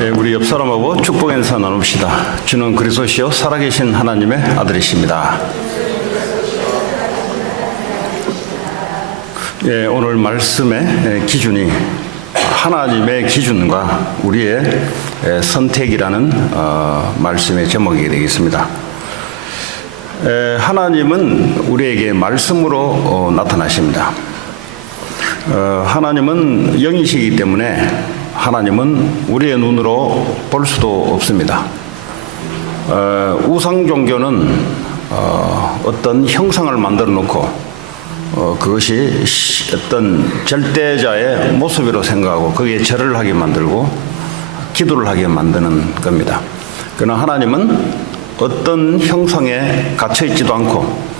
우리 옆 사람하고 축복 인사 나눕시다. 주는 그리스도시요 살아계신 하나님의 아들이십니다. 오늘 말씀의 기준이 하나님의 기준과 우리의 선택이라는 말씀의 제목이 되겠습니다. 하나님은 우리에게 말씀으로 나타나십니다. 하나님은 영이시기 때문에 하나님은 우리의 눈으로 볼 수도 없습니다. 우상 종교는 어떤 형상을 만들어 놓고 그것이 어떤 절대자의 모습으로 생각하고 거기에 절을 하게 만들고 기도를 하게 만드는 겁니다. 그러나 하나님은 어떤 형상에 갇혀 있지도 않고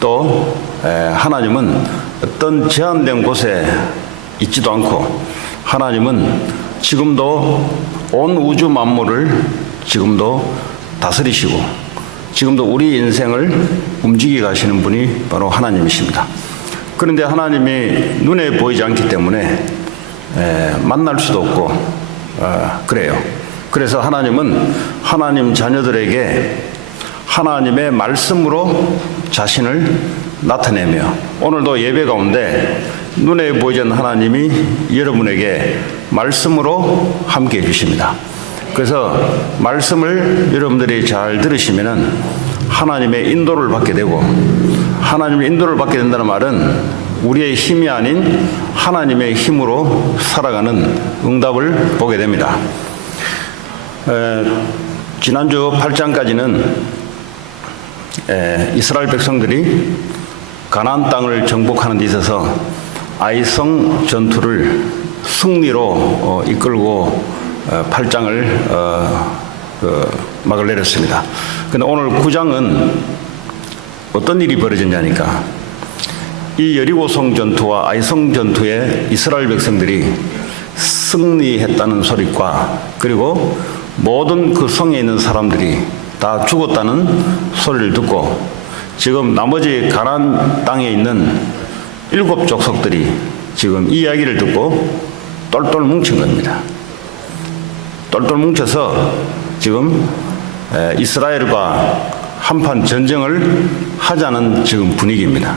또 하나님은 어떤 제한된 곳에 있지도 않고 하나님은 지금도 온 우주 만물을 지금도 다스리시고 지금도 우리 인생을 움직이게 가시는 분이 바로 하나님이십니다. 그런데 하나님이 눈에 보이지 않기 때문에 만날 수도 없고 그래요. 그래서 하나님은 하나님 자녀들에게 하나님의 말씀으로 자신을 나타내며 오늘도 예배 가운데 눈에 보이지 않는 하나님이 여러분에게 말씀으로 함께 해주십니다. 그래서 말씀을 여러분들이 잘 들으시면은 하나님의 인도를 받게 되고 하나님의 인도를 받게 된다는 말은 우리의 힘이 아닌 하나님의 힘으로 살아가는 응답을 보게 됩니다. 지난주 8장까지는 이스라엘 백성들이 가나안 땅을 정복하는 데 있어서 아이성 전투를 승리로 이끌고 8장을 막을 내렸습니다. 그런데 오늘 9장은 어떤 일이 벌어졌냐니까 이 여리고성 전투와 아이성 전투에 이스라엘 백성들이 승리했다는 소리과 그리고 모든 그 성에 있는 사람들이 다 죽었다는 소리를 듣고 지금 나머지 가나안 땅에 있는 7 족속들이 지금 이 이야기를 듣고 똘똘 뭉친 겁니다. 똘똘 뭉쳐서 지금 이스라엘과 한판 전쟁을 하자는 지금 분위기입니다.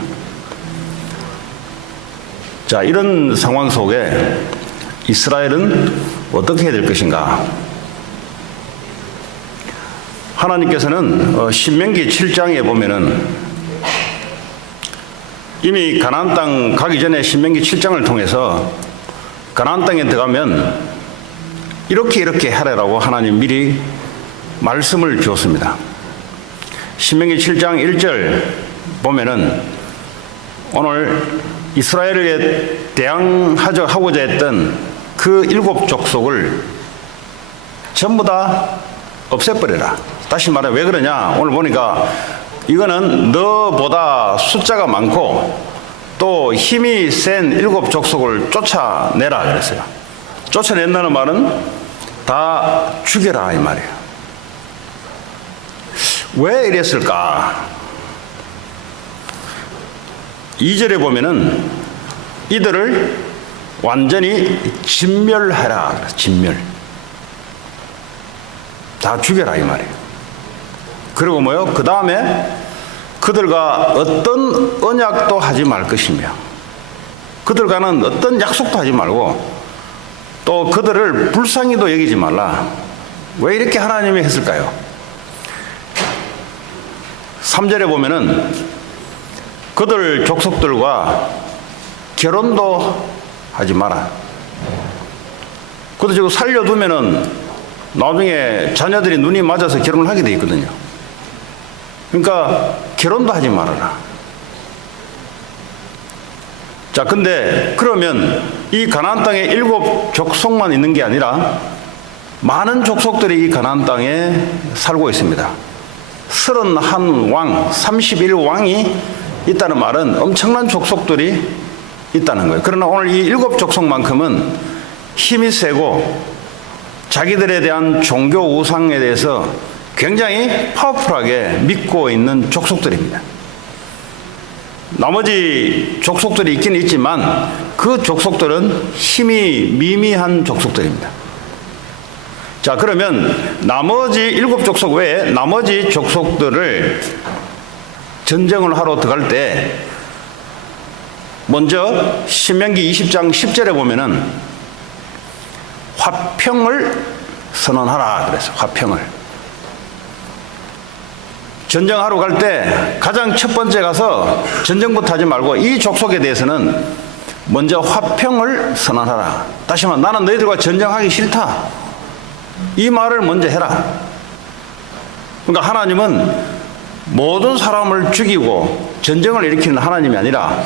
자, 이런 상황 속에 이스라엘은 어떻게 해야 될 것인가? 하나님께서는 신명기 7장에 보면은 이미 가나안 땅 가기 전에 신명기 7장을 통해서 가나안 땅에 들어가면 이렇게 하라라고 하나님 미리 말씀을 주었습니다. 신명기 7장 1절 보면은 오늘 이스라엘에 대항하고자 했던 그 7 족속을 전부 다 없애버려라. 다시 말해 왜 그러냐? 오늘 보니까 이거는 너보다 숫자가 많고 또 힘이 센 7 족속을 쫓아내라 그랬어요. 쫓아낸다는 말은 다 죽여라 이 말이에요. 왜 이랬을까? 2절에 보면은 이들을 완전히 진멸하라. 진멸. 다 죽여라 이 말이에요. 그리고 뭐요? 그 다음에 그들과 어떤 언약도 하지 말 것이며 그들과는 어떤 약속도 하지 말고 또 그들을 불쌍히도 여기지 말라. 왜 이렇게 하나님이 했을까요? 3절에 보면은 그들 족속들과 결혼도 하지 마라. 그것도 지금 살려두면은 나중에 자녀들이 눈이 맞아서 결혼을 하게 돼 있거든요. 그러니까 결혼도 하지 말아라. 자, 근데 그러면 이 가나안 땅에 7 족속만 있는 게 아니라 많은 족속들이 이 가나안 땅에 살고 있습니다. 31왕, 31왕이 있다는 말은 엄청난 족속들이 있다는 거예요. 그러나 오늘 이 7 족속만큼은 힘이 세고 자기들에 대한 종교 우상에 대해서 굉장히 파워풀하게 믿고 있는 족속들입니다. 나머지 족속들이 있긴 있지만 그 족속들은 힘이 미미한 족속들입니다. 자, 그러면 나머지 7족속 외에 나머지 족속들을 전쟁을 하러 들어갈 때 먼저 신명기 20장 10절에 보면은 화평을 선언하라 그래서 화평을. 전쟁하러 갈 때 가장 첫 번째 가서 전쟁부터 하지 말고 이 족속에 대해서는 먼저 화평을 선언하라. 다시 말하면 나는 너희들과 전쟁하기 싫다. 이 말을 먼저 해라. 그러니까 하나님은 모든 사람을 죽이고 전쟁을 일으키는 하나님이 아니라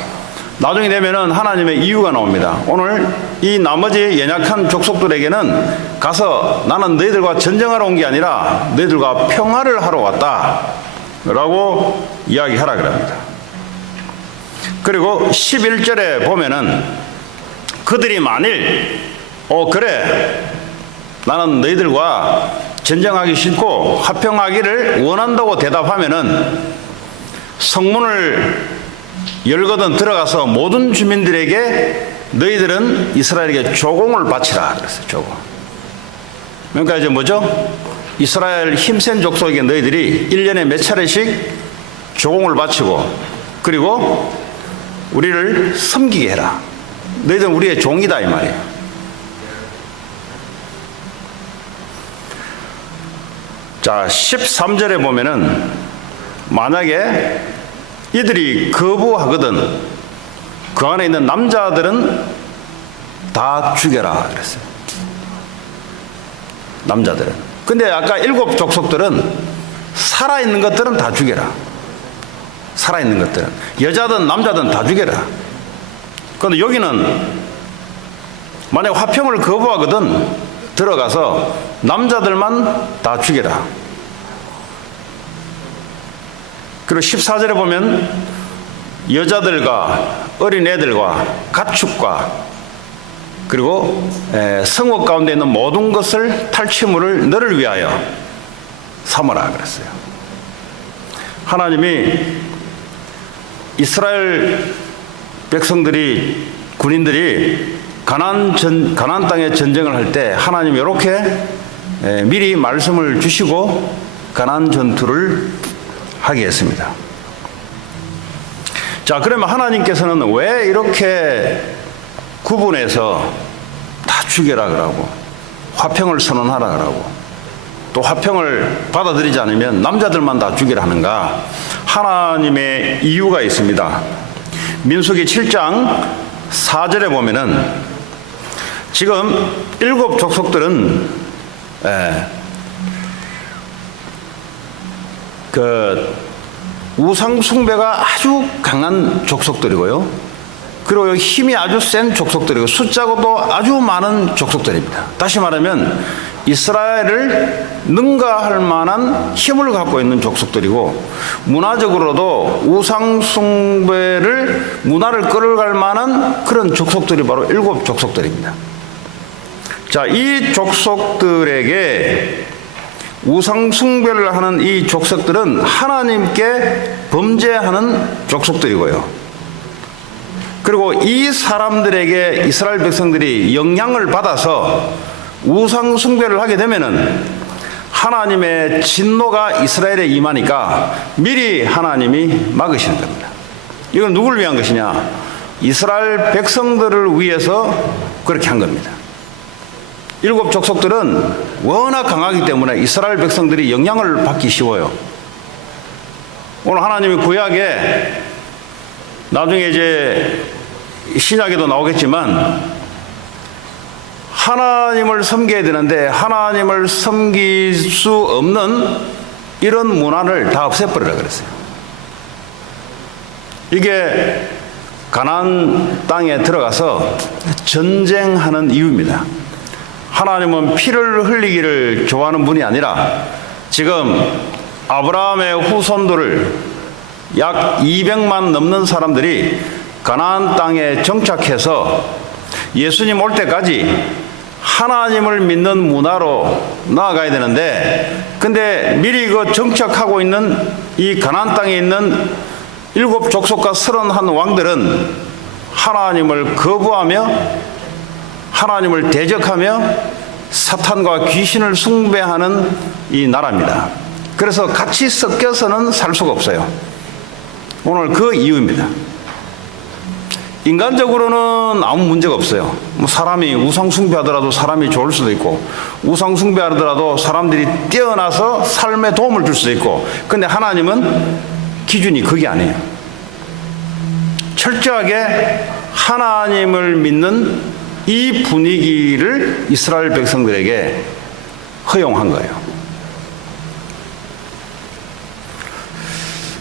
나중에 되면은 하나님의 이유가 나옵니다. 오늘 이 나머지 연약한 족속들에게는 가서 나는 너희들과 전쟁하러 온 게 아니라 너희들과 평화를 하러 왔다 라고 이야기하라 그럽니다. 그리고 11절에 보면은 그들이 만일 그래 나는 너희들과 전쟁하기 싫고 화평하기를 원한다고 대답하면은 성문을 열거든 들어가서 모든 주민들에게 너희들은 이스라엘에게 조공을 바치라 그랬어요. 조공. 그러니까 이제 뭐죠? 이스라엘 힘센 족속에게 너희들이 1년에 몇 차례씩 조공을 바치고 그리고 우리를 섬기게 해라. 너희들은 우리의 종이다 이 말이에요. 자, 13절에 보면은 만약에 이들이 거부하거든 그 안에 있는 남자들은 다 죽여라 그랬어요. 남자들은. 근데 아까 7 족속들은 살아있는 것들은 다 죽여라. 살아있는 것들은 여자든 남자든 다 죽여라. 그런데 여기는 만약 화평을 거부하거든 들어가서 남자들만 다 죽여라. 그리고 14절에 보면 여자들과 어린애들과 가축과 그리고 성읍 가운데 있는 모든 것을 탈취물을 너를 위하여 삼으라 그랬어요. 하나님이 이스라엘 백성들이 군인들이 가나안 땅에 전쟁을 할 때 하나님이 이렇게 미리 말씀을 주시고 가나안 전투를 하게 했습니다. 자, 그러면 하나님께서는 왜 이렇게 구분해서 다 죽여라 그러고 화평을 선언하라 그러고 또 화평을 받아들이지 않으면 남자들만 다 죽이라 하는가? 하나님의 이유가 있습니다. 민수기 7장 4절에 보면은 지금 7 족속들은 그 우상 숭배가 아주 강한 족속들이고요. 그리고 힘이 아주 센 족속들이고 숫자고도 아주 많은 족속들입니다. 다시 말하면 이스라엘을 능가할 만한 힘을 갖고 있는 족속들이고 문화적으로도 우상 숭배를 문화를 끌어갈 만한 그런 족속들이 바로 7 족속들입니다. 자, 이 족속들에게 우상 숭배를 하는 이 족속들은 하나님께 범죄하는 족속들이고요. 그리고 이 사람들에게 이스라엘 백성들이 영향을 받아서 우상 숭배를 하게 되면은 하나님의 진노가 이스라엘에 임하니까 미리 하나님이 막으시는 겁니다. 이건 누구를 위한 것이냐? 이스라엘 백성들을 위해서 그렇게 한 겁니다. 7 족속들은 워낙 강하기 때문에 이스라엘 백성들이 영향을 받기 쉬워요. 오늘 하나님이 구약에 나중에 이제 신약에도 나오겠지만 하나님을 섬겨야 되는데 하나님을 섬길 수 없는 이런 문화를 다 없애버리라 그랬어요. 이게 가나안 땅에 들어가서 전쟁하는 이유입니다. 하나님은 피를 흘리기를 좋아하는 분이 아니라 지금 아브라함의 후손들을 약 200만 넘는 사람들이 가나안 땅에 정착해서 예수님 올 때까지 하나님을 믿는 문화로 나아가야 되는데 근데 미리 그 정착하고 있는 이 가나안 땅에 있는 7 족속과 31 왕들은 하나님을 거부하며 하나님을 대적하며 사탄과 귀신을 숭배하는 이 나라입니다. 그래서 같이 섞여서는 살 수가 없어요. 오늘 그 이유입니다. 인간적으로는 아무 문제가 없어요. 뭐 사람이 우상 숭배하더라도 사람이 좋을 수도 있고, 우상 숭배하더라도 사람들이 뛰어나서 삶에 도움을 줄 수도 있고, 근데 하나님은 기준이 그게 아니에요. 철저하게 하나님을 믿는 이 분위기를 이스라엘 백성들에게 허용한 거예요.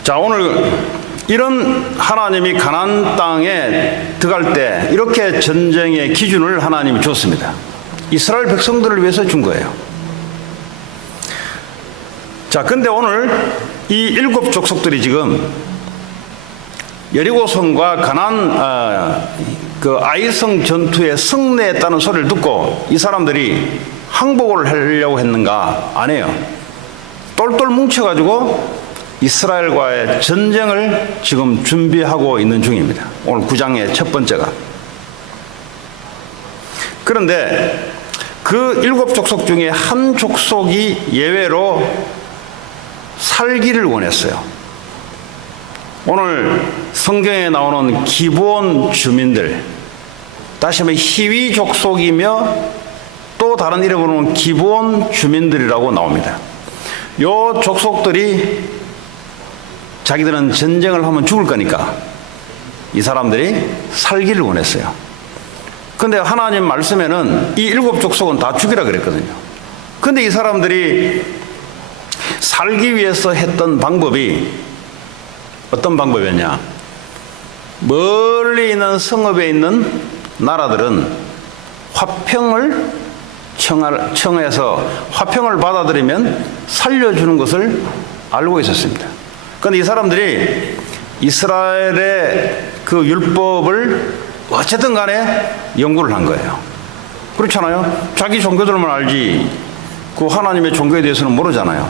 자, 오늘 이런 하나님이 가나안 땅에 들어갈 때 이렇게 전쟁의 기준을 하나님이 줬습니다. 이스라엘 백성들을 위해서 준 거예요. 자, 근데 오늘 이 7 족속들이 지금 여리고성과 가나안 그 아이성 전투에 승리했다는 소리를 듣고 이 사람들이 항복을 하려고 했는가? 아니에요. 똘똘 뭉쳐가지고 이스라엘과의 전쟁을 지금 준비하고 있는 중입니다. 오늘 9장의 첫 번째가. 그런데 그 7 족속 중에 한 족속이 예외로 살기를 원했어요. 오늘 성경에 나오는 기브온 주민들, 다시 한번 히위 족속이며 또 다른 이름으로는 기브온 주민들이라고 나옵니다. 요 족속들이 자기들은 전쟁을 하면 죽을 거니까 이 사람들이 살기를 원했어요. 근데 하나님 말씀에는 이 7 족속은 다 죽이라 그랬거든요. 근데 이 사람들이 살기 위해서 했던 방법이 어떤 방법이었냐? 멀리 있는 성읍에 있는 나라들은 화평을 청해서 화평을 받아들이면 살려주는 것을 알고 있었습니다. 그런데 이 사람들이 이스라엘의 그 율법을 어쨌든 간에 연구를 한 거예요. 그렇잖아요. 자기 종교들만 알지 그 하나님의 종교에 대해서는 모르잖아요.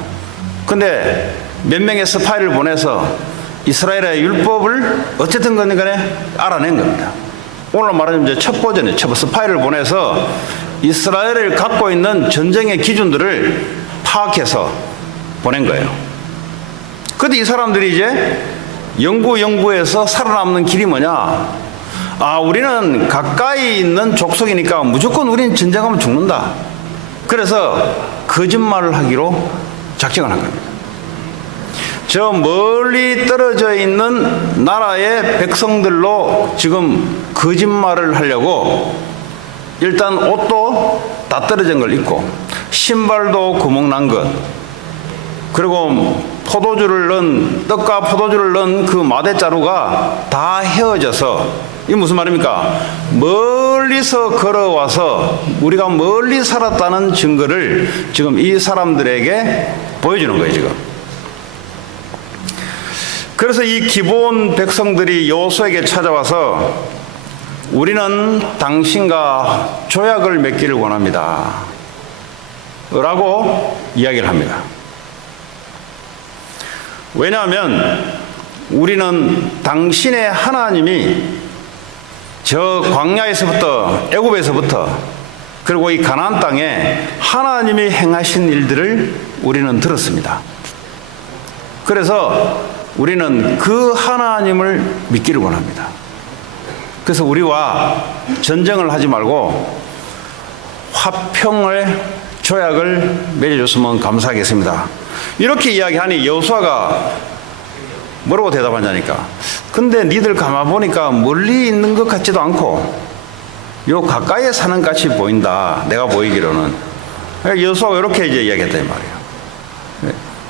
근데 몇 명의 스파이를 보내서 이스라엘의 율법을 어쨌든 간에 알아낸 겁니다. 오늘 말하자면 이제 첫 버전이에요. 첫 스파이를 보내서 이스라엘을 갖고 있는 전쟁의 기준들을 파악해서 보낸 거예요. 그런데 이 사람들이 이제 연구해서 살아남는 길이 뭐냐? 아, 우리는 가까이 있는 족속이니까 무조건 우리는 전쟁하면 죽는다. 그래서 거짓말을 하기로 작정을 한 겁니다. 저 멀리 떨어져 있는 나라의 백성들로 지금 거짓말을 하려고 일단 옷도 다 떨어진 걸 입고 신발도 구멍 난 것, 그리고 떡과 포도주를 넣은 그 마대자루가 다 헤어져서, 이게 무슨 말입니까? 멀리서 걸어와서 우리가 멀리 살았다는 증거를 지금 이 사람들에게 보여주는 거예요, 지금. 그래서 이 기브온 백성들이 여호수아에게 찾아와서 우리는 당신과 조약을 맺기를 원합니다 라고 이야기를 합니다. 왜냐하면 우리는 당신의 하나님이 저 광야에서부터 애굽에서부터 그리고 이 가나안 땅에 하나님이 행하신 일들을 우리는 들었습니다. 그래서 우리는 그 하나님을 믿기를 원합니다. 그래서 우리와 전쟁을 하지 말고 화평의 조약을 맺어줬으면 감사하겠습니다. 이렇게 이야기하니 여호수아가 뭐라고 대답하냐니까, 근데 니들 가만 보니까 멀리 있는 것 같지도 않고 요 가까이에 사는 같이 보인다, 내가 보이기로는. 여호수아가 이렇게 이제 이야기했단 말이에요.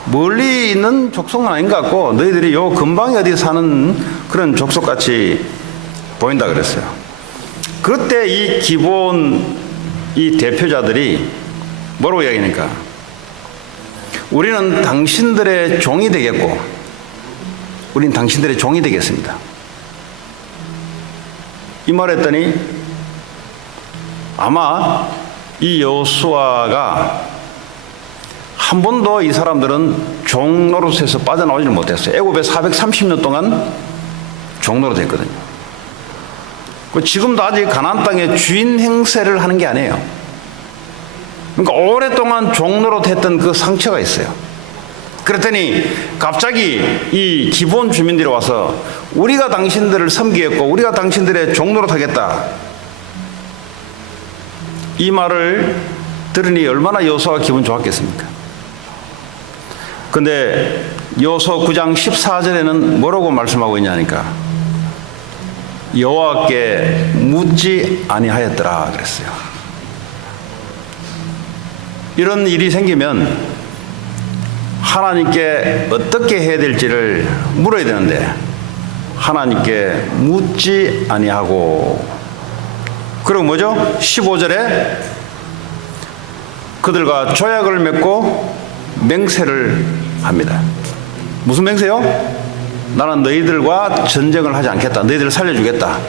멀리 있는 족속은 아닌 것 같고 너희들이 요 근방에 어디 사는 그런 족속같이 보인다 그랬어요. 그때 이 기브온 이 대표자들이 뭐라고 이야기하니까, 우리는 당신들의 종이 되겠고 우린 당신들의 종이 되겠습니다. 이 말 했더니 아마 이 여호수아가 한 번도 이 사람들은 종 노릇에서 빠져나오지를 못했어요. 애굽에 430년 동안 종 노릇했거든요. 지금도 아직 가나안 땅에 주인 행세를 하는 게 아니에요. 그러니까 오랫동안 종노릇 했던 그 상처가 있어요. 그랬더니 갑자기 이 기브온 주민들이 와서 우리가 당신들을 섬기겠고 우리가 당신들의 종노릇 하겠다, 이 말을 들으니 얼마나 여호수아가 기분 좋았겠습니까? 근데 여호수아 9장 14절에는 뭐라고 말씀하고 있냐니까 여호와께 묻지 아니하였더라 그랬어요. 이런 일이 생기면 하나님께 어떻게 해야 될지를 물어야 되는데 하나님께 묻지 아니하고, 그리고 뭐죠? 15절에 그들과 조약을 맺고 맹세를 합니다. 무슨 맹세요? 나는 너희들과 전쟁을 하지 않겠다, 너희들을 살려주겠다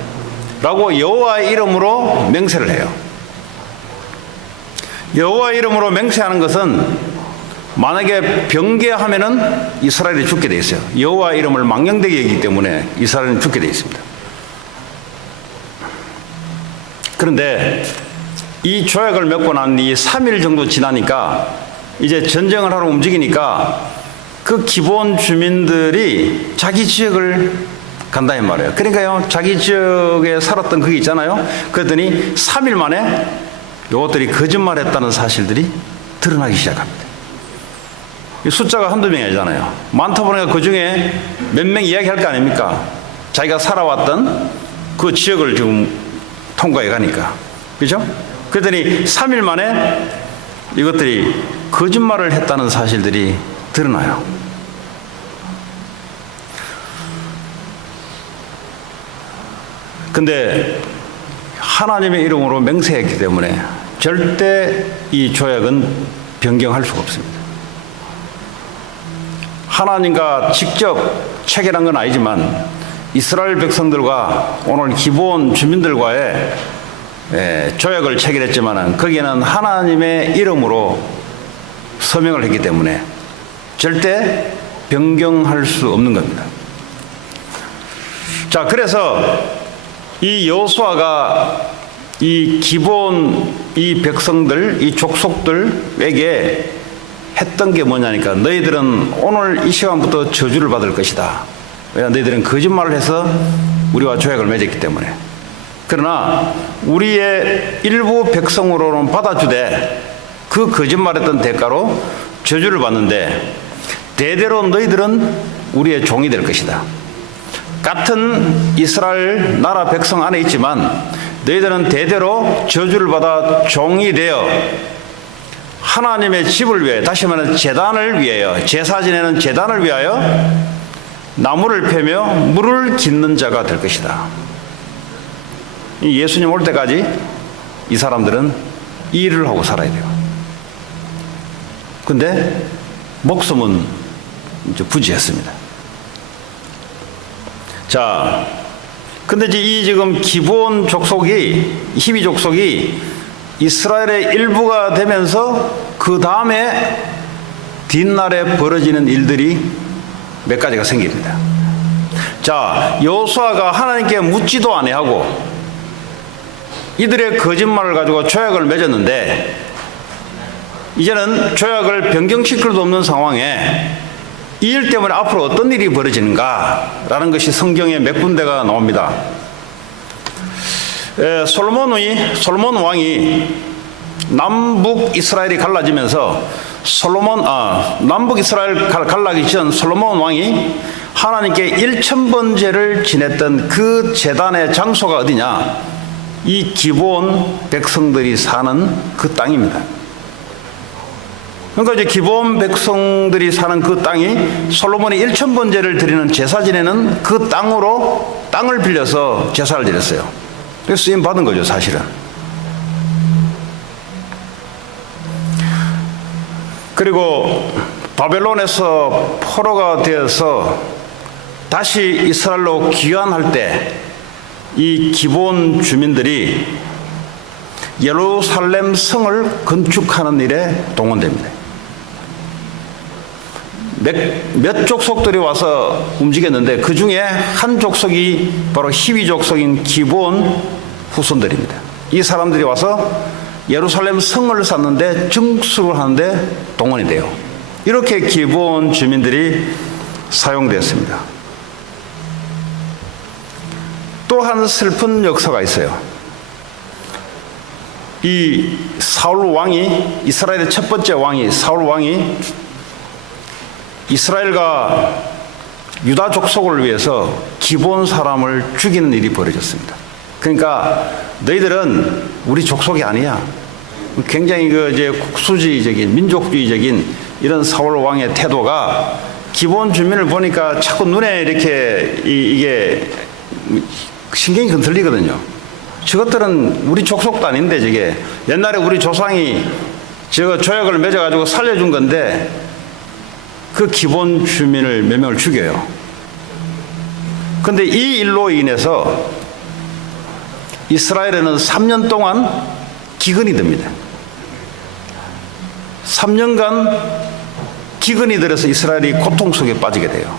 라고 여호와의 이름으로 맹세를 해요. 여호와의 이름으로 맹세하는 것은 만약에 변개하면은 이스라엘이 죽게 돼 있어요. 여호와의 이름을 망령되게 여기기 때문에 이스라엘은 죽게 돼 있습니다. 그런데 이 조약을 맺고 난 이 3일 정도 지나니까 이제 전쟁을 하러 움직이니까 그 기브온 주민들이 자기 지역을 간다 이 말이에요. 그러니까요, 자기 지역에 살았던 그게 있잖아요. 그랬더니 3일 만에 이것들이 거짓말했다는 사실들이 드러나기 시작합니다. 숫자가 한두 명이 아니잖아요. 많다 보니까 그 중에 몇 명 이야기할 거 아닙니까? 자기가 살아왔던 그 지역을 지금 통과해 가니까. 그죠? 그랬더니 3일 만에 이것들이 거짓말을 했다는 사실들이 드러나요. 근데 하나님의 이름으로 맹세했기 때문에 절대 이 조약은 변경할 수가 없습니다. 하나님과 직접 체결한 건 아니지만 이스라엘 백성들과 오늘 기브온 주민들과의 조약을 체결했지만 거기에는 하나님의 이름으로 서명을 했기 때문에 절대 변경할 수 없는 겁니다. 자, 그래서 이 여호수아가 이 기브온 이 백성들, 이 족속들에게 했던 게 뭐냐니까 너희들은 오늘 이 시간부터 저주를 받을 것이다. 왜냐, 너희들은 거짓말을 해서 우리와 조약을 맺었기 때문에. 그러나 우리의 일부 백성으로는 받아주되 그 거짓말했던 대가로 저주를 받는데 대대로 너희들은 우리의 종이 될 것이다. 같은 이스라엘 나라 백성 안에 있지만 너희들은 대대로 저주를 받아 종이 되어 하나님의 집을 위하여, 다시 말하면 제단을 위하여, 제사 지내는 제단을 위하여 나무를 패며 물을 깃는 자가 될 것이다. 예수님 올 때까지 이 사람들은 이 일을 하고 살아야 돼요. 근데 목숨은 이제 부지했습니다. 자, 근데 이제 이 지금 기브온 족속이, 히비 족속이 이스라엘의 일부가 되면서 그 다음에 뒷날에 벌어지는 일들이 몇 가지가 생깁니다. 자, 여호수아가 하나님께 묻지도 아니하고 이들의 거짓말을 가지고 조약을 맺었는데 이제는 조약을 변경시킬 수 없는 상황에 이 일 때문에 앞으로 어떤 일이 벌어지는가라는 것이 성경에 몇 군데가 나옵니다. 솔로몬 왕이 남북 이스라엘이 갈라지면서 남북 이스라엘 갈라기 전 솔로몬 왕이 하나님께 1000번제를 지냈던 그 제단의 장소가 어디냐? 이 기브온 백성들이 사는 그 땅입니다. 그러니까 이제 기브온 백성들이 사는 그 땅이 솔로몬이 1000번제를 드리는 제사 지내는 그 땅을 빌려서 제사를 드렸어요. 그래서 쓰임 받은 거죠, 사실은. 그리고 바벨론에서 포로가 되어서 다시 이스라엘로 귀환할 때 이 기브온 주민들이 예루살렘 성을 건축하는 일에 동원됩니다. 몇 족속들이 와서 움직였는데 그 중에 한 족속이 바로 히위 족속인 기브온 후손들입니다. 이 사람들이 와서 예루살렘 성을 쌓는데 증축을 하는데 동원이 돼요. 이렇게 기브온 주민들이 사용되었습니다. 또 한 슬픈 역사가 있어요. 이 사울 왕이, 이스라엘의 첫 번째 왕이, 사울 왕이 이스라엘과 유다 족속을 위해서 기브온 사람을 죽이는 일이 벌어졌습니다. 그러니까 너희들은 우리 족속이 아니야. 굉장히 이제 국수주의적인, 민족주의적인 이런 사울 왕의 태도가 기브온 주민을 보니까 자꾸 눈에 이렇게 이게 신경이 건들리거든요. 저것들은 우리 족속도 아닌데, 저게 옛날에 우리 조상이 저 조약을 맺어가지고 살려준 건데 그 기브온 주민을 몇 명을 죽여요. 근데 이 일로 인해서 이스라엘에는 3년 동안 기근이 듭니다. 3년간 기근이 들어서 이스라엘이 고통 속에 빠지게 돼요.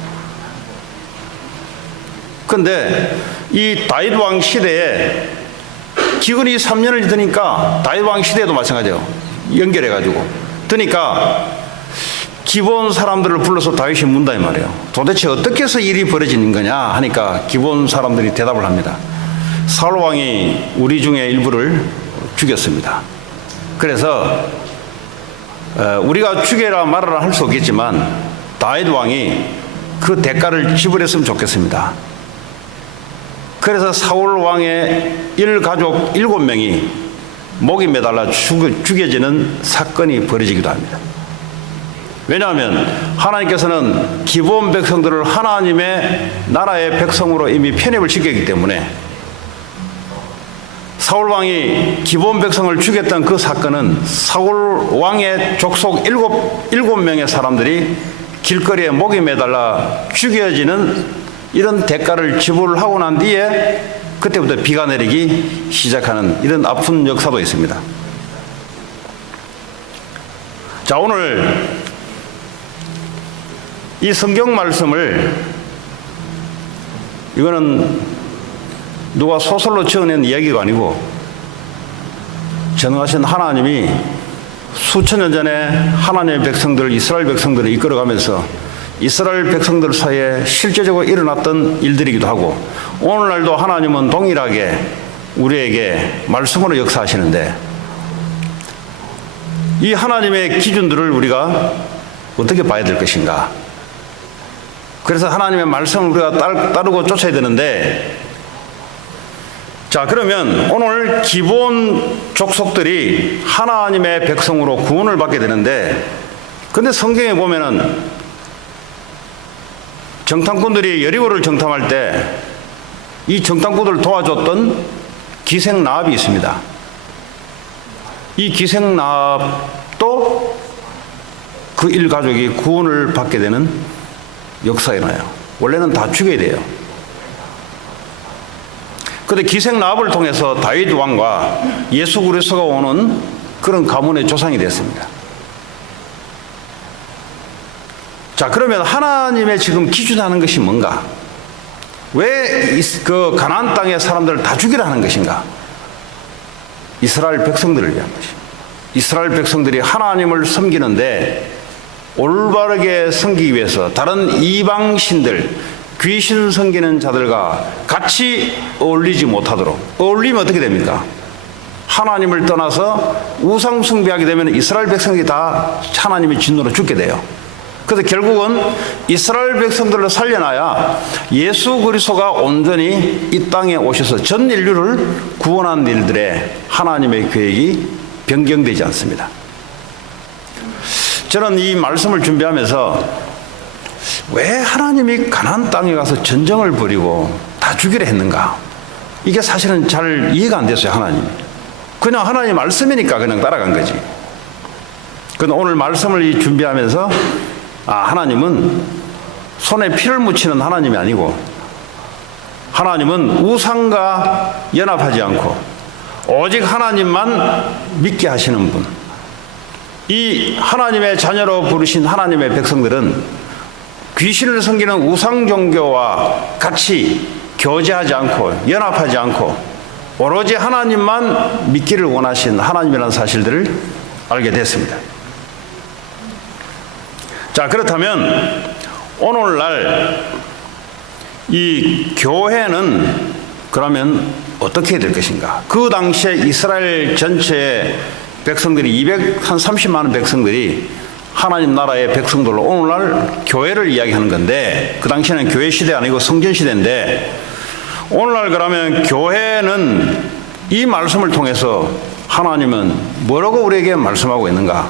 근데 이 다윗 왕 시대에 기근이 3년을 드니까 다윗 왕 시대에도 마찬가지예요. 연결해가지고 드니까 기브온 사람들을 불러서 다윗이 문다 이 말이에요. 도대체 어떻게 해서 일이 벌어지는 거냐 하니까 기브온 사람들이 대답을 합니다. 사울 왕이 우리 중에 일부를 죽였습니다. 그래서 우리가 죽여라 말아라 할 수 없겠지만 다윗 왕이 그 대가를 지불했으면 좋겠습니다. 그래서 사울 왕의 일가족 7명이 목이 매달라 죽여지는 사건이 벌어지기도 합니다. 왜냐하면 하나님께서는 기브온 백성들을 하나님의 나라의 백성으로 이미 편입을 시켰기 때문에 사울 왕이 기브온 백성을 죽였던 그 사건은 사울 왕의 족속 7명의 사람들이 길거리에 목이 매달라 죽여지는 이런 대가를 지불하고 난 뒤에 그때부터 비가 내리기 시작하는 이런 아픈 역사도 있습니다. 자, 오늘 이 성경 말씀을, 이거는 누가 소설로 지어낸 이야기가 아니고 전능하신 하나님이 수천 년 전에 하나님의 백성들, 이스라엘 백성들을 이끌어가면서 이스라엘 백성들 사이에 실제적으로 일어났던 일들이기도 하고, 오늘날도 하나님은 동일하게 우리에게 말씀으로 역사하시는데 이 하나님의 기준들을 우리가 어떻게 봐야 될 것인가. 그래서 하나님의 말씀을 우리가 따르고 쫓아야 되는데, 자, 그러면 오늘 기브온 족속들이 하나님의 백성으로 구원을 받게 되는데, 근데 성경에 보면은 정탐꾼들이 여리고를 정탐할 때 이 정탐꾼들을 도와줬던 기생라합이 있습니다. 이 기생라합도 그 일가족이 구원을 받게 되는 역사가 일어나요. 원래는 다 죽여야 돼요. 그런데 기생라합을 통해서 다윗 왕과 예수 그리스도가 오는 그런 가문의 조상이 됐습니다. 자, 그러면 하나님의 지금 기준하는 것이 뭔가? 왜 그 가나안 땅의 사람들을 다 죽이라 하는 것인가? 이스라엘 백성들을 위한 것입니다. 이스라엘 백성들이 하나님을 섬기는데 올바르게 섬기기 위해서 다른 이방신들, 귀신 섬기는 자들과 같이 어울리지 못하도록, 어울리면 어떻게 됩니까? 하나님을 떠나서 우상 숭배하게 되면 이스라엘 백성이 다 하나님의 진노로 죽게 돼요. 그래서 결국은 이스라엘 백성들을 살려놔야 예수 그리스도가 온전히 이 땅에 오셔서 전 인류를 구원한 일들에 하나님의 계획이 변경되지 않습니다. 저는 이 말씀을 준비하면서 왜 하나님이 가나안 땅에 가서 전쟁을 벌이고 다 죽이려 했는가? 이게 사실은 잘 이해가 안 됐어요. 하나님이 그냥 하나님 말씀이니까 그냥 따라간 거지. 그런데 오늘 말씀을 준비하면서 하나님은 손에 피를 묻히는 하나님이 아니고 하나님은 우상과 연합하지 않고 오직 하나님만 믿게 하시는 분. 이 하나님의 자녀로 부르신 하나님의 백성들은 귀신을 섬기는 우상 종교와 같이 교제하지 않고 연합하지 않고 오로지 하나님만 믿기를 원하신 하나님이라는 사실들을 알게 됐습니다. 자, 그렇다면 오늘날 이 교회는 그러면 어떻게 될 것인가? 그 당시에 이스라엘 전체의 백성들이 230만 원 백성들이 하나님 나라의 백성들로 오늘날 교회를 이야기하는 건데, 그 당시에는 교회 시대 아니고 성전 시대인데, 오늘날 그러면 교회는 이 말씀을 통해서 하나님은 뭐라고 우리에게 말씀하고 있는가?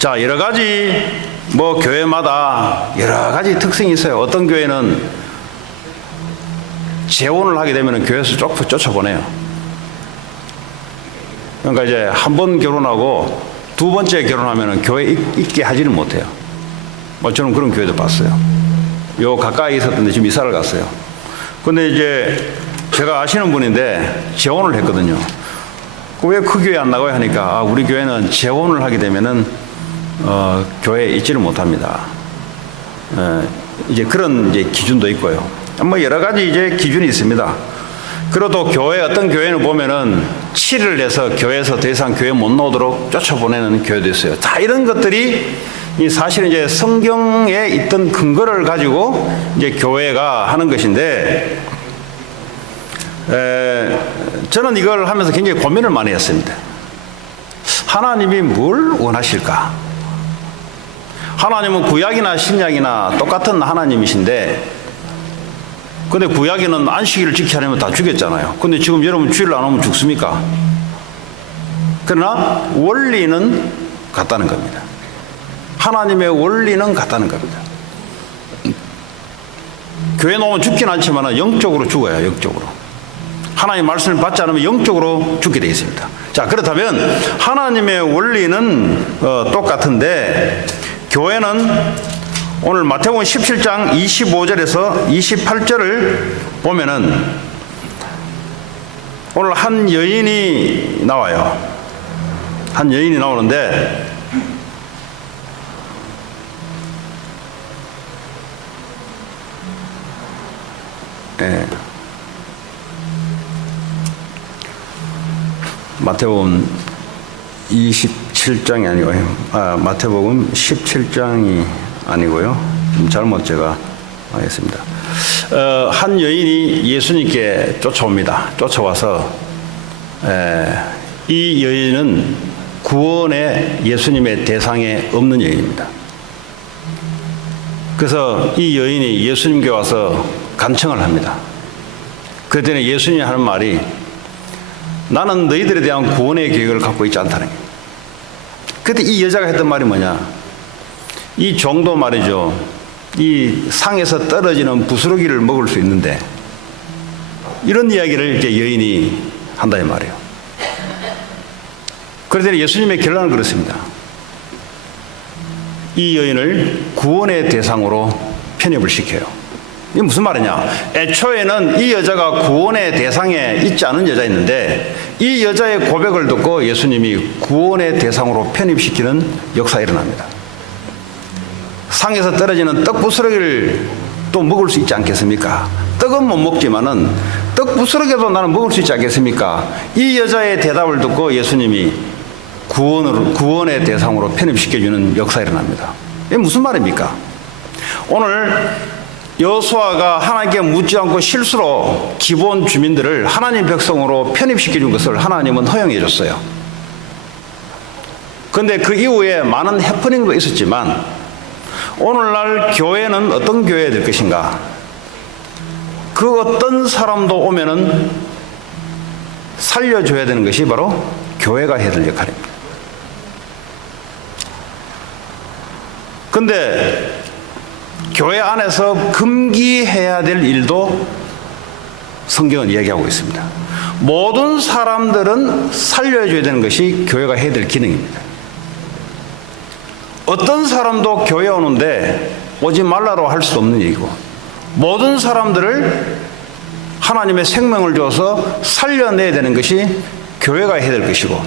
자, 여러 가지 교회마다 여러 가지 특성이 있어요. 어떤 교회는 재혼을 하게 되면 교회에서 쫓아보내요. 그러니까 이제 한 번 결혼하고 두 번째 결혼하면 교회에 있게 하지는 못해요. 저는 그런 교회도 봤어요. 요 가까이 있었던데 지금 이사를 갔어요. 근데 이제 제가 아시는 분인데 재혼을 했거든요. 왜 그 교회 안 나가요 하니까, 우리 교회는 재혼을 하게 되면은 교회에 있지를 못합니다. 이제 그런 이제 기준도 있고요. 여러 가지 이제 기준이 있습니다. 그래도 어떤 교회는 보면은 7을 해서 교회에서 더 이상 교회 못 나오도록 쫓아보내는 교회도 있어요. 다 이런 것들이 사실은 이제 성경에 있던 근거를 가지고 이제 교회가 하는 것인데, 저는 이걸 하면서 굉장히 고민을 많이 했습니다. 하나님이 뭘 원하실까? 하나님은 구약이나 신약이나 똑같은 하나님이신데, 근데 구약에는 안식일을 지키지 않으면 다 죽였잖아요. 근데 지금 여러분 주일 안 오면 죽습니까? 그러나 원리는 같다는 겁니다. 하나님의 원리는 같다는 겁니다. 교회 나오면 죽긴 않지만 영적으로 죽어요. 영적으로. 하나님 말씀을 받지 않으면 영적으로 죽게 되어 있습니다. 자, 그렇다면 하나님의 원리는 똑같은데, 교회는 오늘 마태복음 17장 25절에서 28절을 보면은 오늘 한 여인이 나와요. 한 여인이 나오는데, 마태복음 27장이 아니고 마태복음 17장이 아니고요. 잘못 제가 하겠습니다. 한 여인이 예수님께 쫓아옵니다. 쫓아와서 이 여인은 구원의 예수님의 대상에 없는 여인입니다. 그래서 이 여인이 예수님께 와서 간청을 합니다. 그랬더니 예수님이 하는 말이, 나는 너희들에 대한 구원의 계획을 갖고 있지 않다는 거예요. 그때 이 여자가 했던 말이 뭐냐? 이 종도 말이죠. 이 상에서 떨어지는 부스러기를 먹을 수 있는데, 이런 이야기를 이제 여인이 한다 이 말이에요. 그랬더니 예수님의 결론은 그렇습니다. 이 여인을 구원의 대상으로 편입을 시켜요. 이게 무슨 말이냐? 애초에는 이 여자가 구원의 대상에 있지 않은 여자였는데, 이 여자의 고백을 듣고 예수님이 구원의 대상으로 편입시키는 역사가 일어납니다. 상에서 떨어지는 떡 부스러기를 또 먹을 수 있지 않겠습니까? 떡은 못 먹지만은 떡 부스러기도 나는 먹을 수 있지 않겠습니까? 이 여자의 대답을 듣고 예수님이 구원의 대상으로 편입시켜주는 역사가 일어납니다. 이게 무슨 말입니까? 오늘 여호수아가 하나님께 묻지 않고 실수로 기본 주민들을 하나님 백성으로 편입시켜준 것을 하나님은 허용해 줬어요. 그런데 그 이후에 많은 해프닝도 있었지만, 오늘날 교회는 어떤 교회가 될 것인가? 그 어떤 사람도 오면은 살려줘야 되는 것이 바로 교회가 해야 될 역할입니다. 그런데 교회 안에서 금기해야 될 일도 성경은 이야기하고 있습니다. 모든 사람들은 살려줘야 되는 것이 교회가 해야 될 기능입니다. 어떤 사람도 교회 오는데 오지 말라고 할 수 없는 얘기고, 모든 사람들을 하나님의 생명을 줘서 살려내야 되는 것이 교회가 해야 될 것이고,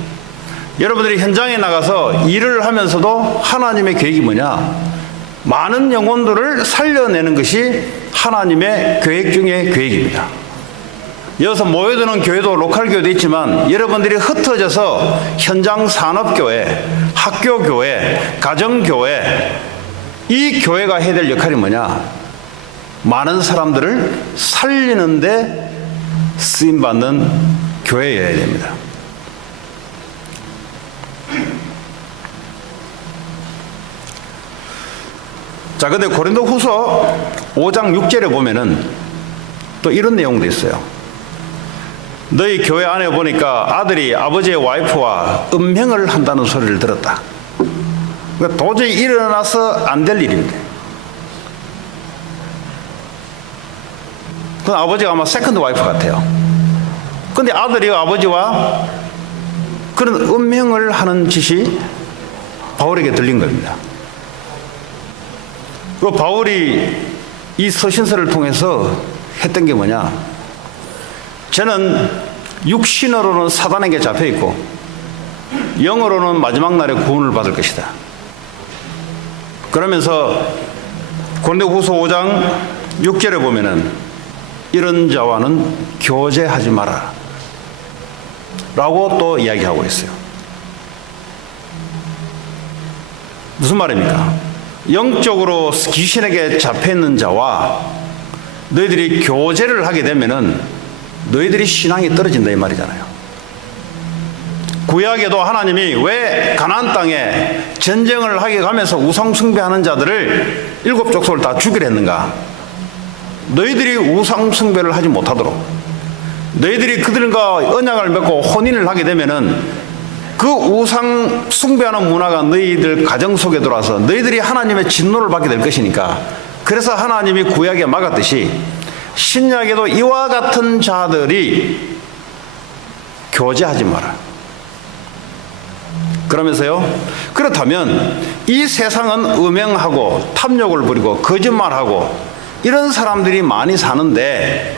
여러분들이 현장에 나가서 일을 하면서도 하나님의 계획이 뭐냐? 많은 영혼들을 살려내는 것이 하나님의 계획 중의 계획입니다. 여기서 모여드는 교회도 로컬 교회도 있지만 여러분들이 흩어져서 현장 산업교회, 학교교회, 가정교회, 이 교회가 해야 될 역할이 뭐냐? 많은 사람들을 살리는데 쓰임받는 교회여야 됩니다. 자, 근데 고린도 후서 5장 6절에 보면은 또 이런 내용도 있어요. 너희 교회 안에 보니까 아들이 아버지의 와이프와 음행을 한다는 소리를 들었다. 그러니까 도저히 일어나서 안 될 일입니다. 그건 아버지가 아마 세컨드 와이프 같아요. 근데 아들이 아버지와 그런 음행을 하는 짓이 바울에게 들린 겁니다. 그 바울이 이 서신서를 통해서 했던 게 뭐냐? 저는 육신으로는 사단에게 잡혀 있고 영으로는 마지막 날에 구원을 받을 것이다. 그러면서 고린도후서 5장 6절에 보면은 이런 자와는 교제하지 마라 라고 또 이야기하고 있어요. 무슨 말입니까? 영적으로 귀신에게 잡혀있는 자와 너희들이 교제를 하게 되면은 너희들이 신앙이 떨어진다 이 말이잖아요. 구약에도 하나님이 왜 가나안 땅에 전쟁을 하게 가면서 우상 숭배하는 자들을 7 족속을 다 죽이려 했는가? 너희들이 우상 숭배를 하지 못하도록, 너희들이 그들과 언약을 맺고 혼인을 하게 되면은 그 우상 숭배하는 문화가 너희들 가정 속에 들어와서 너희들이 하나님의 진노를 받게 될 것이니까, 그래서 하나님이 구약에 막았듯이 신약에도 이와 같은 자들이 교제하지 마라. 그러면서요, 그렇다면 이 세상은 음행하고 탐욕을 부리고 거짓말하고 이런 사람들이 많이 사는데,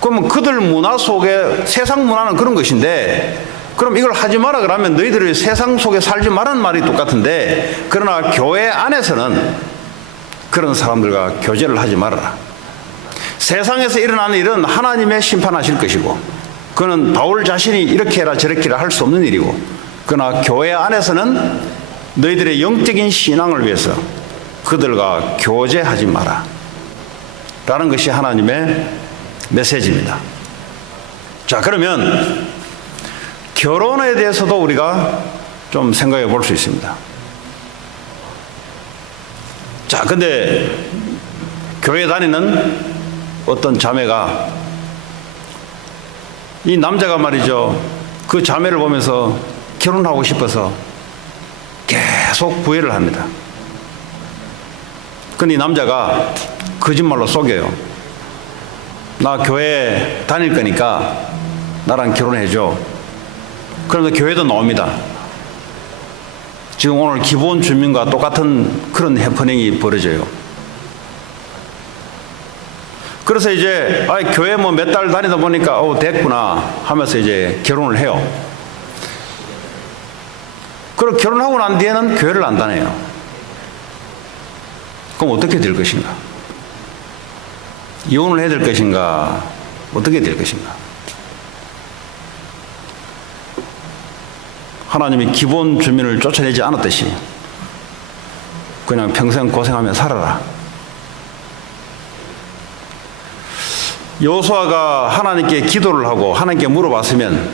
그러면 그들 문화 속에, 세상 문화는 그런 것인데, 그럼 이걸 하지 마라 그러면 너희들이 세상 속에 살지 말라는 말이 똑같은데, 그러나 교회 안에서는 그런 사람들과 교제를 하지 말아라. 세상에서 일어나는 일은 하나님의 심판하실 것이고, 그는 바울 자신이 이렇게 해라 저렇게 해라 할 수 없는 일이고, 그러나 교회 안에서는 너희들의 영적인 신앙을 위해서 그들과 교제하지 마라 라는 것이 하나님의 메시지입니다. 자, 그러면 결혼에 대해서도 우리가 좀 생각해 볼 수 있습니다. 자, 근데 교회 다니는 어떤 자매가, 이 남자가 말이죠, 그 자매를 보면서 결혼하고 싶어서 계속 구애를 합니다. 근데 이 남자가 거짓말로 속여요. 나 교회 다닐 거니까 나랑 결혼해줘. 그러면서 교회도 나옵니다. 지금 오늘 기본 주민과 똑같은 그런 해프닝이 벌어져요. 그래서 이제 교회 뭐 몇 달 다니다 보니까 됐구나 하면서 이제 결혼을 해요. 그리고 결혼하고 난 뒤에는 교회를 안 다녀요. 그럼 어떻게 될 것인가? 이혼을 해야 될 것인가? 어떻게 될 것인가? 하나님이 기본 주민을 쫓아내지 않았듯이 그냥 평생 고생하며 살아라. 여호수아가 하나님께 기도를 하고 하나님께 물어봤으면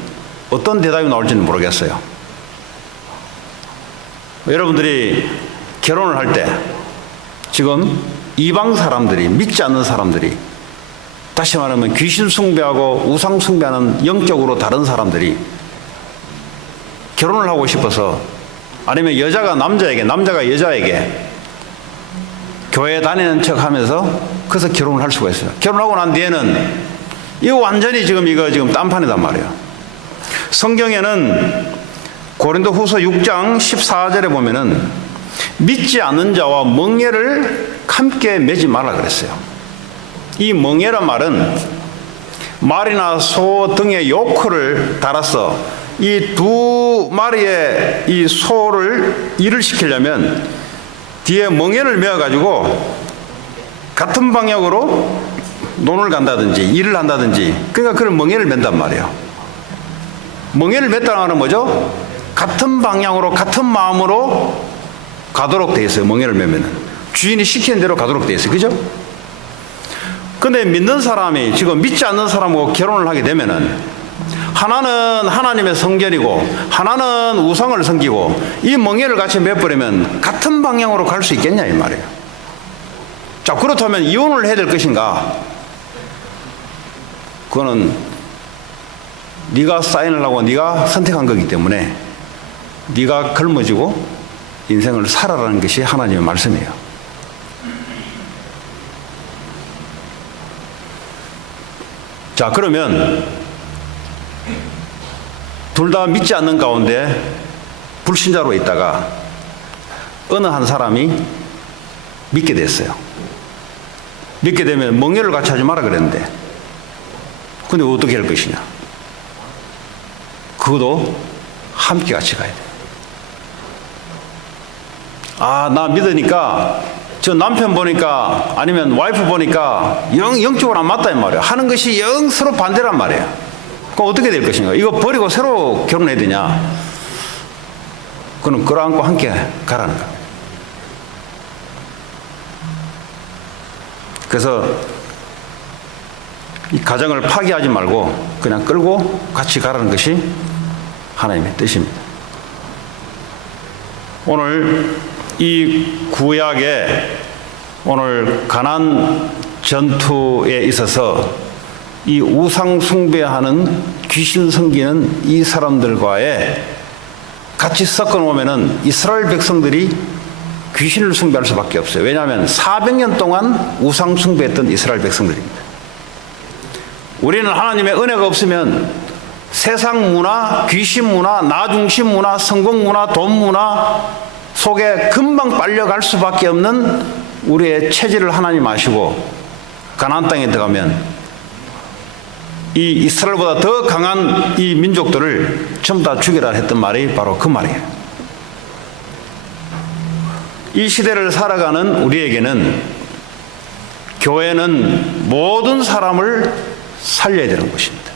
어떤 대답이 나올지는 모르겠어요. 여러분들이 결혼을 할 때 지금 이방 사람들이, 믿지 않는 사람들이, 다시 말하면 귀신 숭배하고 우상 숭배하는 영적으로 다른 사람들이 결혼을 하고 싶어서, 아니면 여자가 남자에게, 남자가 여자에게 교회 다니는 척 하면서 그래서 결혼을 할 수가 있어요. 결혼하고 난 뒤에는 이거 완전히 지금 딴판이단 말이에요. 성경에는 고린도 후서 6장 14절에 보면은 믿지 않는 자와 멍에를 함께 매지 말라 그랬어요. 이 멍에란 말은 말이나 소 등에 요크를 달아서 이 두 마리의 이 소를 일을 시키려면 뒤에 멍에를 메어가지고 같은 방향으로 논을 간다든지 일을 한다든지, 그러니까 그런 멍에를 맨단 말이에요. 멍에를 맸다는 건 뭐죠? 같은 방향으로 같은 마음으로 가도록 돼 있어요. 멍에를 매면은 주인이 시키는 대로 가도록 돼 있어요. 그죠? 근데 믿는 사람이 지금 믿지 않는 사람하고 결혼을 하게 되면은 하나는 하나님의 성결이고 하나는 우상을 섬기고 이 멍에를 같이 맺버리면 같은 방향으로 갈 수 있겠냐 이 말이에요. 자, 그렇다면 이혼을 해야 될 것인가? 그거는 네가 사인을 하고 네가 선택한 거기 때문에 네가 걸머지고 인생을 살아라는 것이 하나님의 말씀이에요. 자, 그러면 둘 다 믿지 않는 가운데 불신자로 있다가 어느 한 사람이 믿게 됐어요. 믿게 되면 멍에를 같이 하지 마라 그랬는데, 근데 어떻게 할 것이냐? 그것도 함께 같이 가야 돼. 아, 나 믿으니까 저 남편 보니까 아니면 와이프 보니까 영적으로 안 맞다 이 말이야. 하는 것이 영 서로 반대란 말이야. 그럼 어떻게 될 것인가? 이거 버리고 새로 결혼해야 되냐? 그는 끌어안고 함께 가라는 거야. 그래서 이 가정을 파괴하지 말고 그냥 끌고 같이 가라는 것이 하나님의 뜻입니다. 오늘 이 구약에 오늘 가나안 전투에 있어서 이 우상 숭배하는 귀신 섬기는 이 사람들과의 같이 섞어 놓으면은 이스라엘 백성들이 귀신을 숭배할 수밖에 없어요. 왜냐하면 400년 동안 우상 숭배했던 이스라엘 백성들입니다. 우리는 하나님의 은혜가 없으면 세상 문화, 귀신 문화, 나 중심 문화, 성공 문화, 돈 문화 속에 금방 빨려갈 수밖에 없는 우리의 체질을 하나님 아시고 가나안 땅에 들어가면 이 이스라엘보다 더 강한 이 민족들을 전부 다 죽이라 했던 말이 바로 그 말이에요. 이 시대를 살아가는 우리에게는 교회는 모든 사람을 살려야 되는 것입니다.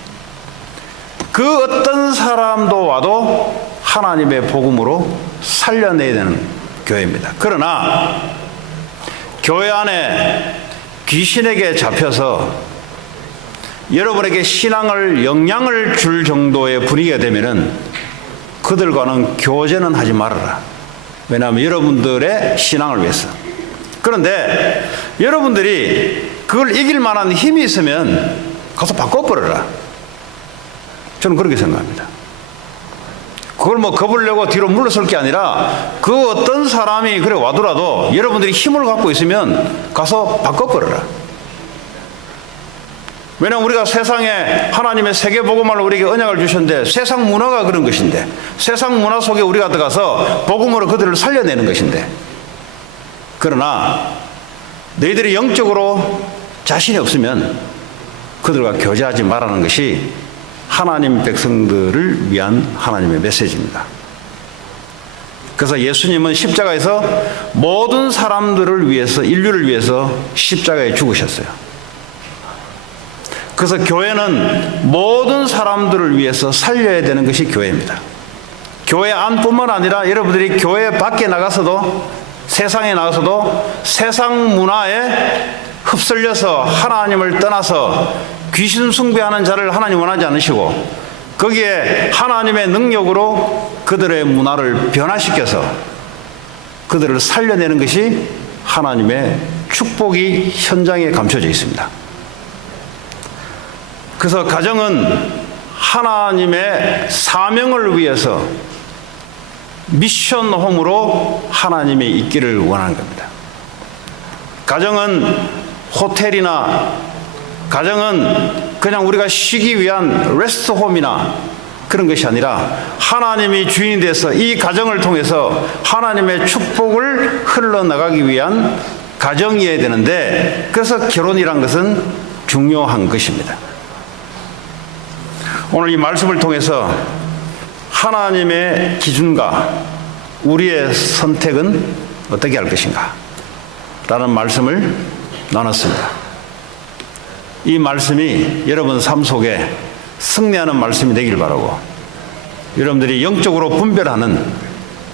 그 어떤 사람도 와도 하나님의 복음으로 살려내야 되는 교회입니다. 그러나 교회 안에 귀신에게 잡혀서 여러분에게 신앙을 영향을 줄 정도의 분위기가 되면은 그들과는 교제는 하지 말아라. 왜냐하면 여러분들의 신앙을 위해서. 그런데 여러분들이 그걸 이길 만한 힘이 있으면 가서 바꿔버려라. 저는 그렇게 생각합니다. 그걸 뭐 겁을 내고 뒤로 물러설 게 아니라 그 어떤 사람이 그래 와더라도 여러분들이 힘을 갖고 있으면 가서 바꿔버려라. 왜냐하면 우리가 세상에 하나님의 세계복음으로 우리에게 언약을 주셨는데 세상 문화가 그런 것인데 세상 문화 속에 우리가 들어가서 복음으로 그들을 살려내는 것인데, 그러나 너희들이 영적으로 자신이 없으면 그들과 교제하지 말라는 것이 하나님 백성들을 위한 하나님의 메시지입니다. 그래서 예수님은 십자가에서 모든 사람들을 위해서, 인류를 위해서 십자가에 죽으셨어요. 그래서 교회는 모든 사람들을 위해서 살려야 되는 것이 교회입니다. 교회 안뿐만 아니라 여러분들이 교회 밖에 나가서도, 세상에 나가서도 세상 문화에 흡설려서 하나님을 떠나서 귀신 숭배하는 자를 하나님 원하지 않으시고 거기에 하나님의 능력으로 그들의 문화를 변화시켜서 그들을 살려내는 것이 하나님의 축복이 현장에 감춰져 있습니다. 그래서 가정은 하나님의 사명을 위해서 미션 홈으로 하나님이 있기를 원하는 겁니다. 가정은 호텔이나 가정은 그냥 우리가 쉬기 위한 레스트 홈이나 그런 것이 아니라 하나님이 주인이 돼서 이 가정을 통해서 하나님의 축복을 흘러나가기 위한 가정이어야 되는데, 그래서 결혼이란 것은 중요한 것입니다. 오늘 이 말씀을 통해서 하나님의 기준과 우리의 선택은 어떻게 할 것인가 라는 말씀을 나눴습니다. 이 말씀이 여러분 삶 속에 승리하는 말씀이 되길 바라고, 여러분들이 영적으로 분별하는,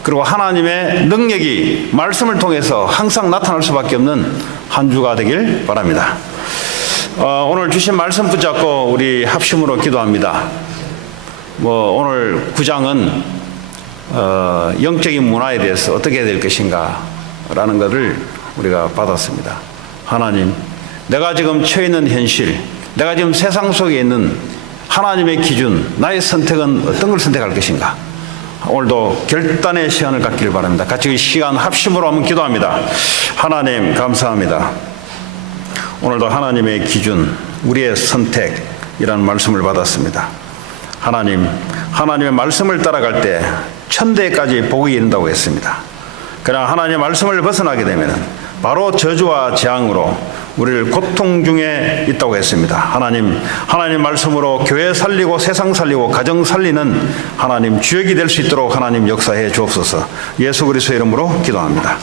그리고 하나님의 능력이 말씀을 통해서 항상 나타날 수밖에 없는 한 주가 되길 바랍니다. 오늘 주신 말씀 붙잡고 우리 합심으로 기도합니다. 오늘 9장은 영적인 문화에 대해서 어떻게 해야 될 것인가 라는 것을 우리가 받았습니다. 하나님, 내가 지금 처해 있는 현실, 내가 지금 세상 속에 있는 하나님의 기준, 나의 선택은 어떤 걸 선택할 것인가? 오늘도 결단의 시간을 갖기를 바랍니다. 같이 이 시간 합심으로 한번 기도합니다. 하나님 감사합니다. 오늘도 하나님의 기준, 우리의 선택이라는 말씀을 받았습니다. 하나님, 하나님의 말씀을 따라갈 때 천대까지 복이 이른다고 했습니다. 그러나 하나님의 말씀을 벗어나게 되면 바로 저주와 재앙으로 우리를 고통 중에 있다고 했습니다. 하나님 말씀으로 교회 살리고 세상 살리고 가정 살리는 하나님 주역이 될 수 있도록 하나님 역사해 주옵소서. 예수 그리스도의 이름으로 기도합니다.